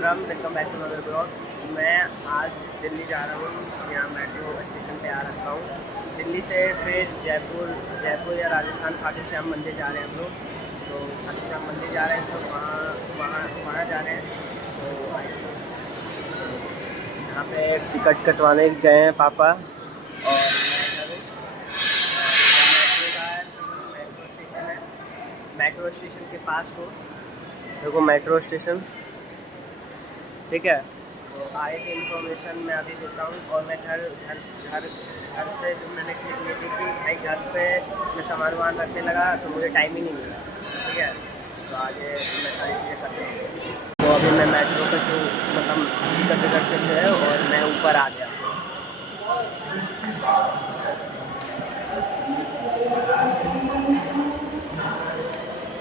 Ram, welcome back to another blog. मैं आज दिल्ली जा रहा हूँ, यहाँ मेट्रो स्टेशन पे आ रखा हूँ। दिल्ली से फिर जयपुर या राजस्थान खाटू श्याम मंदिर जा रहे हैं हम लोग। तो खाटू श्याम मंदिर जा रहे हैं, तो वहाँ जा रहे हैं। तो यहाँ पे टिकट कटवाने गए हैं पापा, और मेट्रो स्टेशन के पास हो, देखो मेट्रो स्टेशन, ठीक है। तो आए थे इन्फॉर्मेशन मैं अभी देता हूँ। और मैं घर से जो मैंने क्लिप ली थी कि भाई घर पे मैं सामान रखने लगा तो मुझे टाइम ही नहीं मिला, ठीक है। तो आगे मैं सारी चीज़ें करते हूँ। तो अभी मैं मेट्रो पे तो मतलब करते थे और मैं ऊपर आ गया।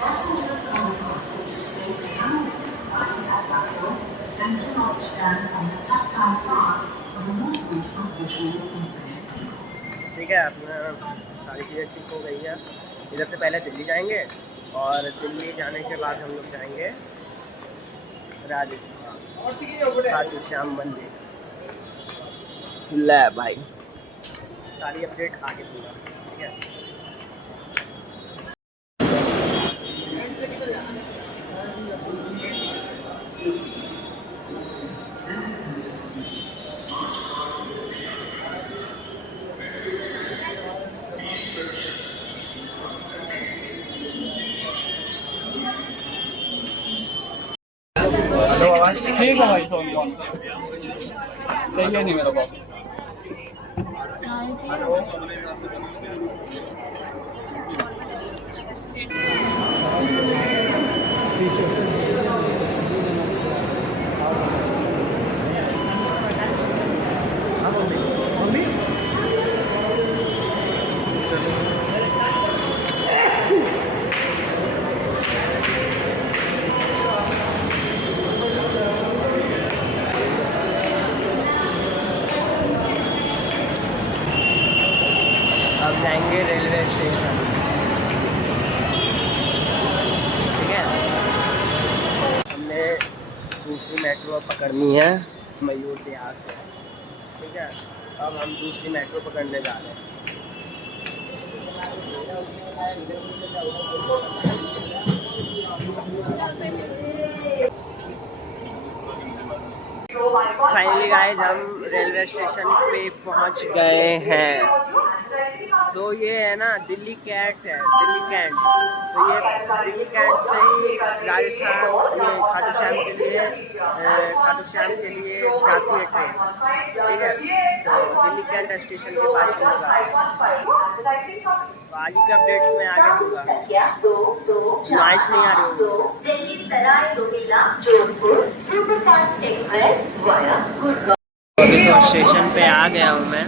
Passengers are requested to stay behind the platform and do not stand on the tactile part for the movement of visual impaired. ठीक है, अपना सारी चीज़ें ठीक हो गई है। इधर से पहले दिल्ली जाएंगे और दिल्ली जाने के बाद हम लोग जाएंगे राजस्थान खाटू श्याम मंदिर। ले भाई, सारी अपडेट आगे दूंगा, ठीक है। ठीक है भाई, फोन कौन चाहिए नहीं मेरे को। अब जाएंगे रेलवे स्टेशन, ठीक है। हमने दूसरी मेट्रो पकड़नी है मयूर बिहार से, ठीक है। अब हम दूसरी मेट्रो पकड़ने जा रहे हैं। फाइनली गाइस, हम रेलवे स्टेशन पे पहुंच गए हैं। तो ये है ना दिल्ली कैंट है, दिल्ली कैंट। तो ये दिल्ली कैंट से ही राजस्थान ये खाटू श्याम के लिए जाती है ट्रेन, ठीक है। तो दिल्ली कैंट स्टेशन के पास हम लोग आए। तो आगे के अपडेट्स में आगे दूंगा। नॉइस नहीं आ रही होगी। अभी तो स्टेशन पे आ गया हूँ मैं।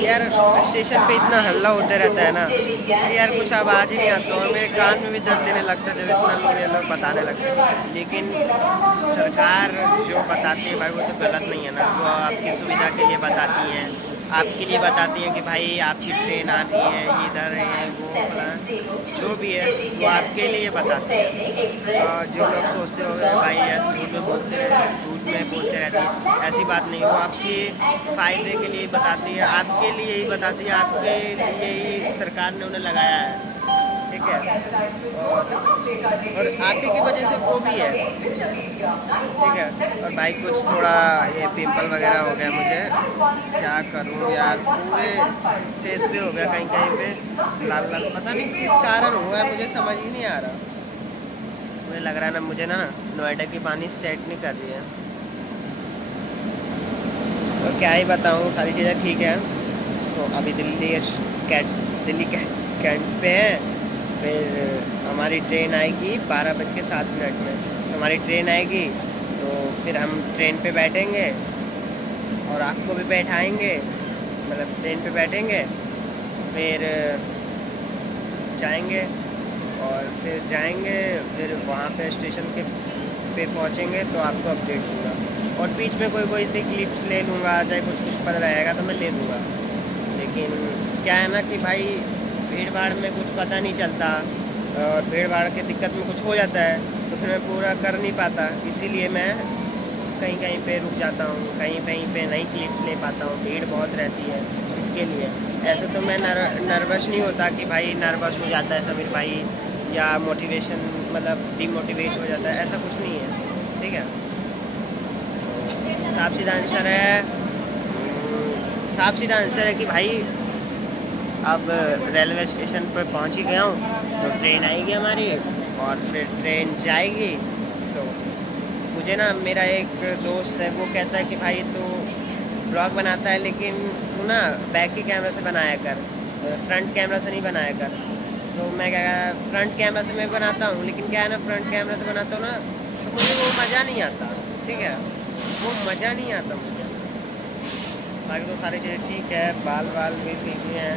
यार स्टेशन पे इतना हल्ला होते रहता है ना कि यार कुछ आवाज़ ही नहीं आता और मेरे कान में भी दर्द देने लगता है जब इतना लोग बताने लगते हैं। लेकिन सरकार जो बताती है भाई वो तो गलत नहीं है ना। वो आपकी सुविधा के लिए बताती हैं, आपके लिए बताती हैं कि भाई आपकी ट्रेन आ रही है, इधर है वो जो भी है वो आपके लिए बताते हैं। और जो लोग सोचते हो भाई यार झूठ में बोलते रहते हैं, ऐसी बात नहीं। वो आपके फ़ायदे के लिए बताती है, आपके लिए ही बताती है, आपके लिए ही सरकार ने उन्हें लगाया है, ठीक है। और आप ही की वजह से वो भी है, ठीक है। और भाई कुछ थोड़ा ये पिंपल वगैरह हो गया मुझे, क्या करूँ यार, पूरे फेस पे हो गया, कहीं कहीं पे लाल लाल, पता नहीं किस कारण हुआ है, मुझे समझ ही नहीं आ रहा। मुझे लग रहा है ना मुझे ना नोएडा की पानी सेट नहीं कर रही है। तो क्या ही बताऊँ, सारी चीज़ें ठीक है। तो अभी दिल्ली कैंट पे है। फिर हमारी ट्रेन आएगी 12:07 में। तो हमारी ट्रेन आएगी तो फिर हम ट्रेन पे बैठेंगे और आपको भी बैठाएंगे, मतलब ट्रेन पे बैठेंगे, फिर जाएंगे फिर वहाँ पे स्टेशन पे पहुँचेंगे तो आपको अपडेट दूँगा। और बीच में कोई सी क्लिप्स ले लूँगा, चाहे कुछ पता रहेगा तो मैं ले लूँगा। लेकिन क्या है ना कि भाई भीड़ भाड़ में कुछ पता नहीं चलता, और भीड़ भाड़ की दिक्कत में कुछ हो जाता है तो फिर मैं पूरा कर नहीं पाता, इसीलिए मैं कहीं कहीं पे रुक जाता हूँ, कहीं कहीं पे नहीं क्लिप्स ले पाता हूँ, भीड़ बहुत रहती है इसके लिए। ऐसे तो मैं नर्वस नहीं होता कि भाई नर्वस हो जाता है समीर भाई या मोटिवेशन मतलब डिमोटिवेट हो जाता है, ऐसा कुछ नहीं है, ठीक है। साफ सीधा आंसर है, साफ सीधा आंसर है कि भाई अब रेलवे स्टेशन पर पहुंच ही गया हूँ, तो ट्रेन आएगी हमारी और फिर ट्रेन जाएगी। तो मुझे ना मेरा एक दोस्त है वो कहता है कि भाई तू ब्लॉग बनाता है लेकिन तू ना बैक के कैमरा से बनाया कर, फ्रंट कैमरा से नहीं बनाया कर। तो मैं क्या, फ्रंट कैमरा से मैं बनाता हूँ, लेकिन क्या है ना फ्रंट कैमरा से बनाता हूँ ना तो मुझे वो मज़ा नहीं आता, ठीक है, वो मज़ा नहीं आता मुझे। बाकी तो सारी चीज़ें ठीक है, बाल भी ठीक हैं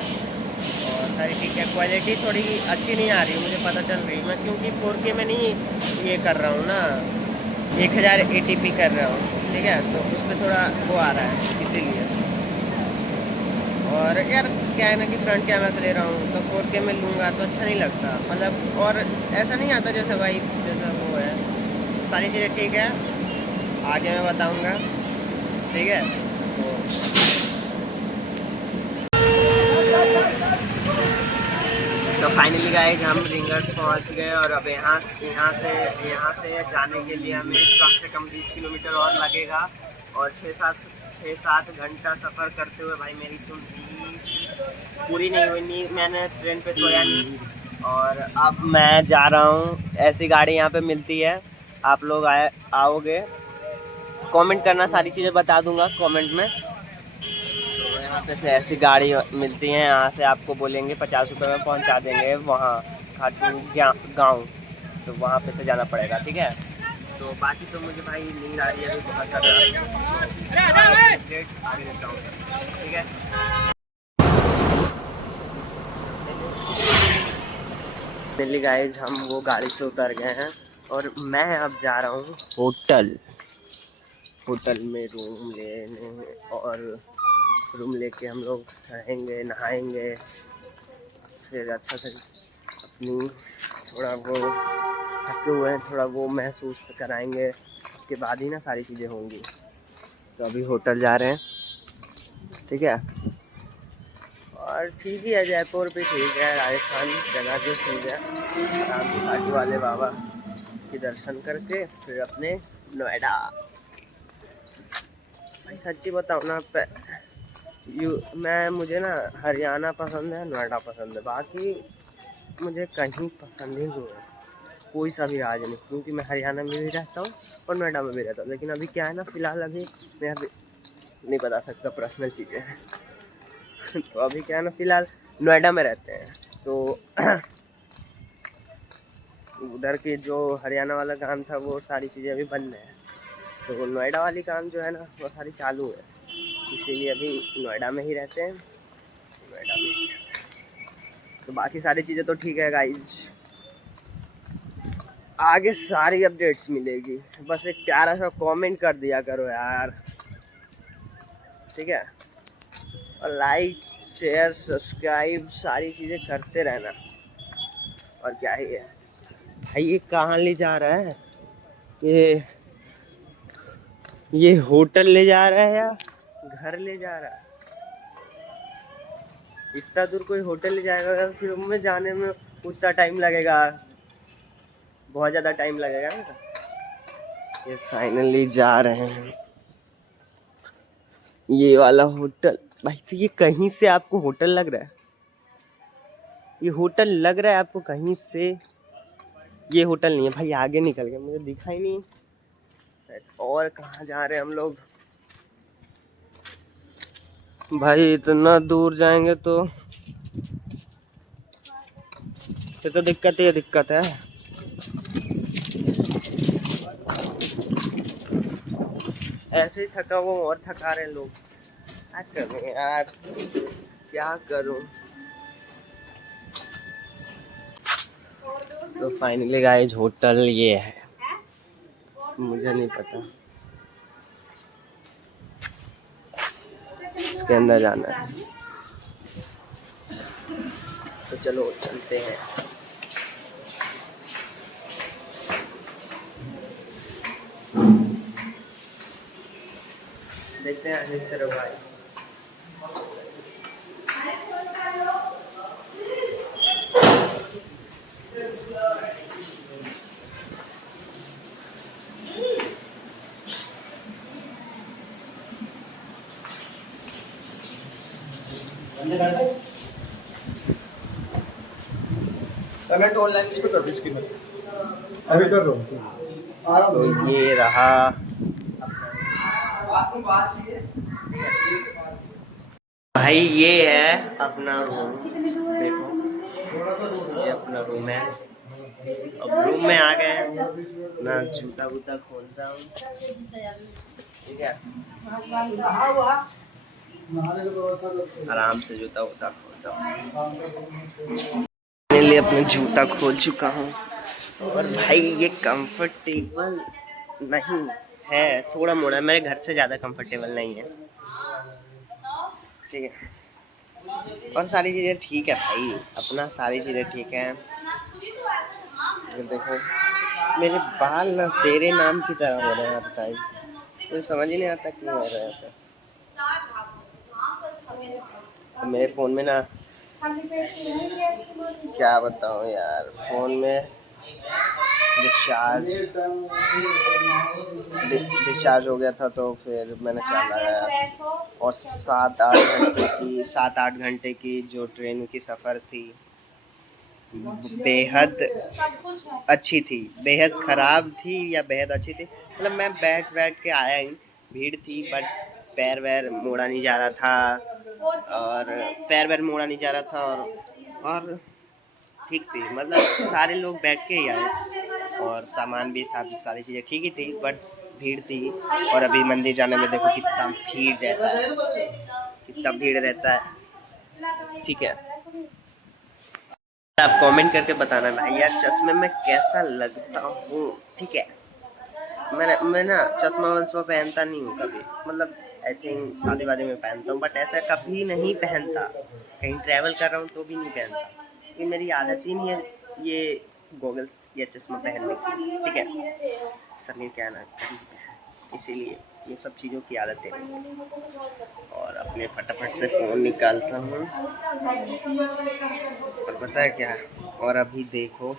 और सारी ठीक है। क्वालिटी थोड़ी अच्छी नहीं आ रही मुझे पता चल रही, मैं क्योंकि 4K में नहीं ये कर रहा हूँ ना, 1080p कर रहा हूँ, ठीक है, तो उसमें थोड़ा वो आ रहा है इसीलिए। और यार क्या है ना कि फ्रंट कैमरा से ले रहा हूँ तो 4K में लूँगा तो अच्छा नहीं लगता, मतलब और ऐसा नहीं आता जैसा भाई जैसा वो है। सारी चीज़ें ठीक है, आगे मैं बताऊँगा, ठीक है। तो फाइनली गाइस हम रिंगर्स पहुंच गए और अब यहाँ से जाने के लिए हमें कम से कम 20 किलोमीटर और लगेगा और 6-7 घंटा सफ़र करते हुए भाई मेरी तो नींद पूरी नहीं हुई, नींद मैंने ट्रेन पे सोया नहीं। और अब मैं जा रहा हूँ, ऐसी गाड़ी यहाँ पे मिलती है, आप लोग आओगे कमेंट करना, सारी चीज़ें बता दूंगा कमेंट में। तो यहाँ पे से ऐसी गाड़ी मिलती है, यहाँ से आपको बोलेंगे 50 रुपये में पहुँचा देंगे वहाँ खाटू गाँव, तो वहाँ पे से जाना पड़ेगा, ठीक है। तो बाकी तो मुझे भाई नींद आ रही है अभी बहुत ज़्यादा, अपडेट्स आगे देता हूँ, ठीक है। मेनली गाइस हम वो गाड़ी से उतर गए हैं और मैं अब जा रहा हूँ होटल में रूम लेने, और रूम लेके हम लोग रहेंगे, नहाएंगे, फिर अच्छा से अपनी थोड़ा वो थके हुए हैं थोड़ा वो महसूस कराएंगे, उसके बाद ही ना सारी चीज़ें होंगी। तो अभी होटल जा रहे हैं, ठीक है। और ठीक ही है, जयपुर भी ठीक है, राजस्थान जगह भी ठीक है। आराम से खाटू वाले बाबा के दर्शन करके फिर अपने नोएडा। भाई सच्ची बताऊँ ना मुझे ना हरियाणा पसंद है, नोएडा पसंद है, बाकी मुझे कहीं पसंद ही नहीं है, कोई सा भी राज्य नहीं, क्योंकि मैं हरियाणा में भी रहता हूँ और नोएडा में भी रहता हूँ। लेकिन अभी क्या है ना, फ़िलहाल अभी मैं अभी नहीं बता सकता, पर्सनल चीज़ें हैं। तो अभी क्या है ना, फ़िलहाल नोएडा में रहते हैं, तो उधर के जो हरियाणा वाला काम था वो सारी चीज़ें अभी बंद है, तो नोएडा वाली काम जो है ना वो सारी चालू है, इसीलिए अभी नोएडा में ही रहते हैं, नोएडा में। तो बाकी सारी चीज़ें तो ठीक है गाइज, आगे सारी अपडेट्स मिलेगी, बस एक प्यारा सा कमेंट कर दिया करो यार, ठीक है, और लाइक शेयर सब्सक्राइब सारी चीज़ें करते रहना। और क्या ही है भाई, ये कहाँ ले जा रहा है, ये होटल ले जा रहा है या घर ले जा रहा है? इतना दूर कोई होटल ले जाएगा फिर उनमें जाने में उतना टाइम लगेगा, बहुत ज़्यादा टाइम लगेगा ना। ये फाइनली जा रहे हैं ये वाला होटल। भाई तो ये कहीं से आपको होटल लग रहा है, ये होटल लग रहा है आपको कहीं से, ये होटल नहीं है भाई, आगे निकल गए, मुझे दिखाई नहीं। और कहाँ जा रहे हैं हम लोग भाई, इतना दूर जाएंगे तो ये तो दिक्कत है। ऐसे ही थका हुआ और थका रहे लोग, क्या करूं यार, क्या करूं। तो फाइनली गाइस होटल ये है, मुझे नहीं पता, इसके अंदर जाना है, तो चलो चलते हैं। लेते हैं आदित्य भाई। पेमेंट ऑनलाइन इस पे कर दो इसकी मैं अभी कर रहा हूँ। तो ये रहा भाई, ये है अपना रूम। देखो ये अपना रूम है। अब रूम में आ गए हैं, ना जूता वूता खोलता हूँ, ठीक है, आराम से जूता वूता खोलता हूँ। मेरे लिए अपना जूता खोल चुका हूँ और भाई ये कंफर्टेबल नहीं है, थोड़ा मोड़ा, मेरे घर से ज़्यादा कंफर्टेबल नहीं है, ठीक है। और सारी चीज़ें ठीक है भाई, अपना सारी चीज़ें ठीक है। देखो मेरे बाल ना तेरे नाम की तरह हो रहे हैं हर टाइम, तो समझ ही नहीं आता क्यों हो रहा है ऐसा। तो मेरे फ़ोन में ना, क्या बताऊँ यार, फ़ोन में डिस्चार्ज हो गया था, तो फिर मैंने चलाया, और 7-8 घंटे की जो ट्रेन की सफ़र थी बेहद अच्छी थी, बेहद ख़राब थी या बेहद अच्छी थी, मतलब मैं बैठ के आया ही, भीड़ थी बट पैर वैर मोड़ा नहीं जा रहा था, और ठीक थी, मतलब सारे लोग बैठ के ही आए और सामान भी सारी चीज़ें ठीक ही थी, बट भीड़ थी। और अभी मंदिर जाने में देखो कितना भीड़ रहता है, ठीक है। आप कमेंट करके बताना भाई यार चश्मे में कैसा लगता हूँ, ठीक है। मैं ना चश्मा वश्मा पहनता नहीं हूँ कभी, मतलब आई थिंक शादी वादी में पहनता हूँ, बट ऐसा कभी नहीं पहनता, कहीं ट्रैवल कर रहा हूँ तो भी नहीं पहनता, ये मेरी आदत ही नहीं है ये गॉगल्स या चश्मा पहनने की, ठीक है। समीर क्या ना, इसीलिए ये सब चीज़ों की आदत है। और अपने फटाफट से फ़ोन निकालता हूँ और पता है क्या, और अभी देखो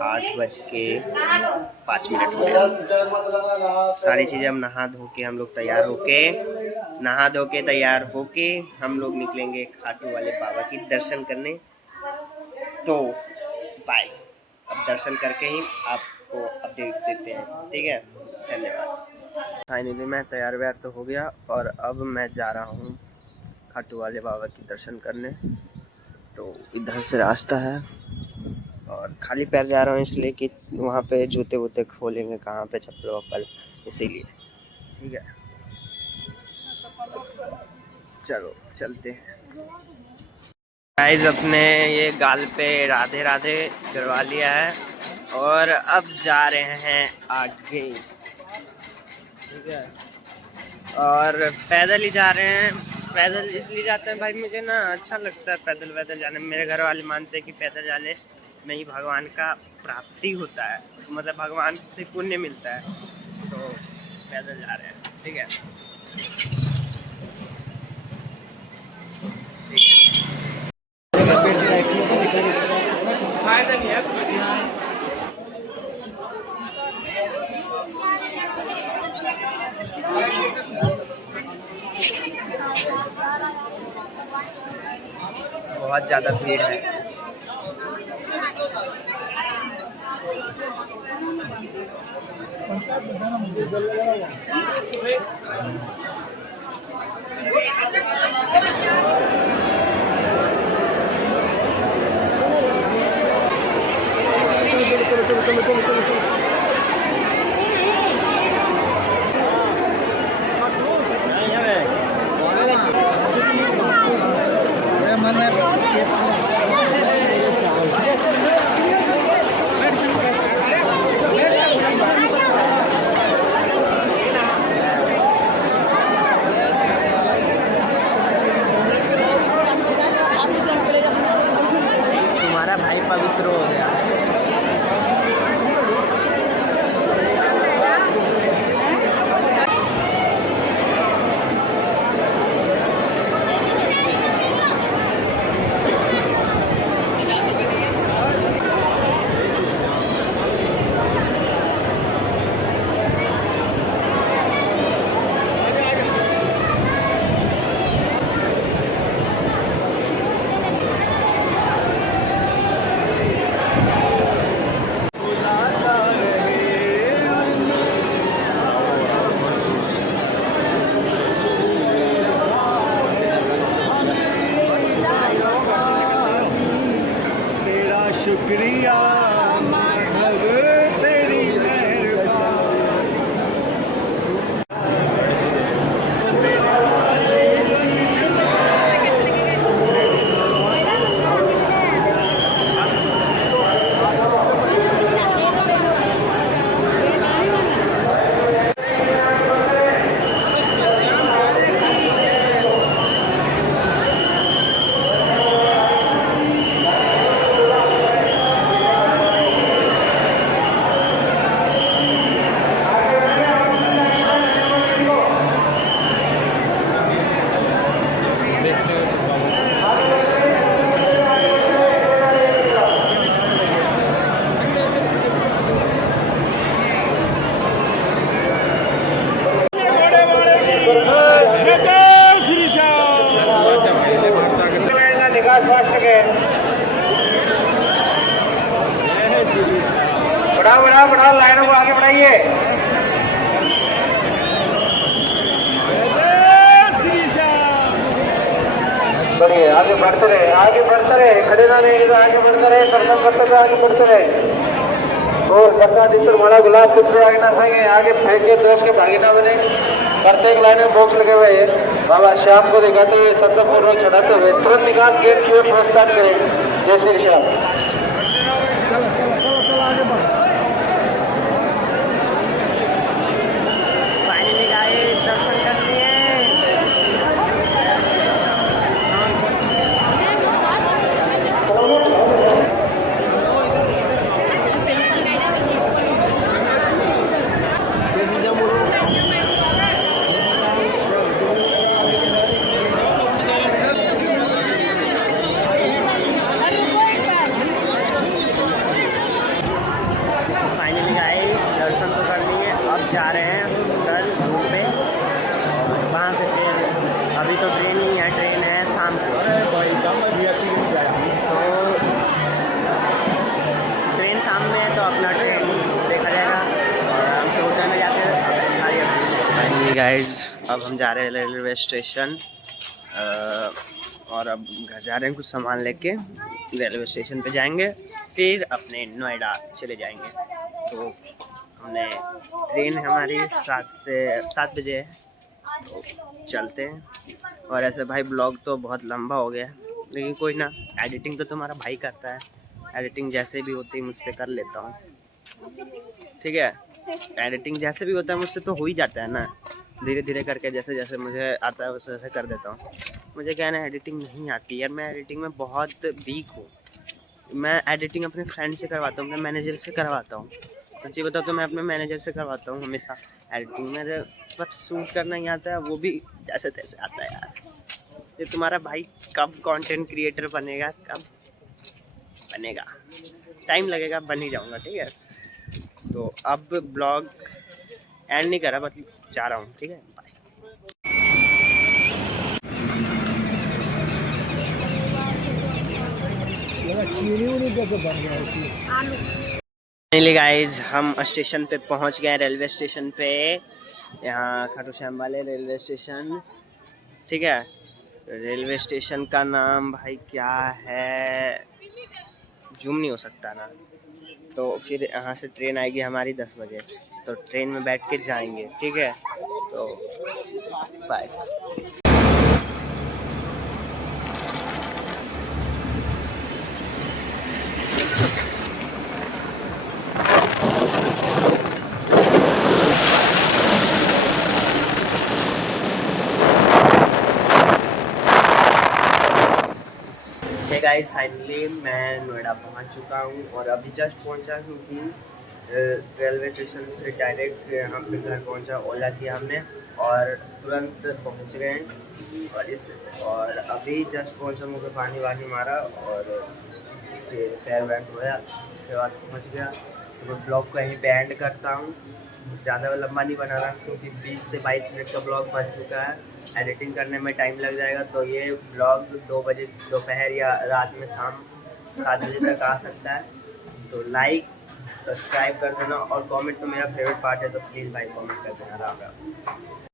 8:05 हो गया। सारी चीज़ें हम नहा धो के हम लोग तैयार होके हम लोग निकलेंगे खाटू वाले बाबा की दर्शन करने। तो बाय, अब दर्शन करके ही आपको अपडेट देते हैं, ठीक है। धन्यवाद। फाइनली मैं तैयार व्यार तो हो गया और अब मैं जा रहा हूँ खाटू वाले बाबा की दर्शन करने। तो इधर से रास्ता है और खाली पैर जा रहा हूँ, इसलिए कि वहाँ पे जूते वूते खोलेंगे कहाँ पे, चप्पल वप्पल, इसीलिए, ठीक है। चलो चलते हैं। गाइस अपने ये गाल पे राधे राधे करवा लिया है और अब जा रहे हैं आगे, ठीक है। और पैदल ही जा रहे हैं, पैदल इसलिए जाते हैं भाई, मुझे ना अच्छा लगता है पैदल जाने में। मेरे घर वाले मानते हैं कि पैदल जाने में ही भगवान का प्राप्ति होता है, मतलब भगवान से पुण्य मिलता है, तो पैदल जा रहे हैं, ठीक है। बहुत ज़्यादा भीड़ है। तुम्हारा भाई पवित्र हो गया। शुक्रिया माधव तेरी मेहरबानी। बढ़ाओ लाइनों को आगे बढ़ाइए। बढ़िए आगे बढ़ते रहे खड़े ना रहे, आगे बढ़ते रहे, दर्शन करते हुए आगे बढ़ते रहे। और बच्चा जितर बड़ा गुलाब कुछ भी आगे ना फेंके, आगे फेंके दोस्त के भागी ना बने। प्रत्येक लाइन में बॉक्स लगे हुए हैं। बाबा श्याम को दिखाते हुए सत्तापूर्वक चढ़ाते हुए तुरंत निकाल गेट के प्रस्थान करें। जय श्री श्याम। जा रहे हैं होटल रूम पे, वहाँ से ट्रेन, अभी तो ट्रेन नहीं है, ट्रेन है शाम को। तो ट्रेन शाम में है तो अपना ट्रेन देखा जाएगा और हम से होटल में जाते हैं। फाइनली गाइज अब हम जा रहे हैं रेलवे स्टेशन और अब घर जा रहे हैं, कुछ सामान लेके रेलवे स्टेशन पे जाएंगे, फिर अपने नोएडा चले जाएंगे। तो हमने ट्रेन हमारी 7 बजे है, तो चलते हैं। और ऐसे भाई ब्लॉग तो बहुत लंबा हो गया, लेकिन कोई ना, एडिटिंग तो तुम्हारा भाई करता है, एडिटिंग जैसे भी होती है मुझसे कर लेता हूँ, ठीक है। एडिटिंग जैसे भी होता है मुझसे तो हो ही जाता है ना, धीरे धीरे करके जैसे जैसे मुझे आता है वैसे वैसे कर देता हूँ। मुझे क्या है ना, एडिटिंग नहीं आती यार, मैं एडिटिंग में बहुत वीक हूँ। मैं एडिटिंग अपने फ्रेंड से करवाता हूँ, अपने मैनेजर से करवाता हूँ। सच्ची बताओ तो मैं अपने मैनेजर से करवाता हूँ हमेशा एडिटिंग। मेरे बस शूट करना ही आता है, वो भी जैसे तैसे आता है यार। ये तुम्हारा भाई कब कंटेंट क्रिएटर बनेगा, कब बनेगा, टाइम लगेगा, बन ही जाऊँगा, ठीक है। तो अब ब्लॉग एंड नहीं करा, बस जा रहा हूँ, ठीक है, बाय। फाइनली गाइज हम स्टेशन पे पहुंच गए, रेलवे स्टेशन पे, यहाँ खाटू श्याम वाले रेलवे स्टेशन, ठीक है। रेलवे स्टेशन का नाम भाई क्या है, जूम नहीं हो सकता ना। तो फिर यहाँ से ट्रेन आएगी हमारी 10 बजे, तो ट्रेन में बैठ के जाएंगे, ठीक है। तो बाय। गाइस फाइनली मैं नोएडा पहुंच चुका हूं और अभी जस्ट पहुंचा, क्योंकि रेलवे स्टेशन से डायरेक्ट यहाँ पे घर पहुंचा, ओला किया हमने और तुरंत पहुंच गए। और अभी जस्ट पहुंचा, मुझे पानी वानी मारा और फिर पैर वैर धोया, उसके बाद पहुंच गया। तो मैं ब्लॉग को यहीं पे एंड करता हूँ, ज़्यादा लंबा नहीं बना रहा, क्योंकि 20 से 22 मिनट का ब्लॉग बन चुका है। एडिटिंग करने में टाइम लग जाएगा, तो ये ब्लॉग 2 बजे दोपहर या रात में शाम 7 बजे तक आ सकता है। तो लाइक सब्सक्राइब कर देना और कमेंट तो मेरा फेवरेट पार्ट है, तो प्लीज़ भाई कमेंट कर देना। राम राम।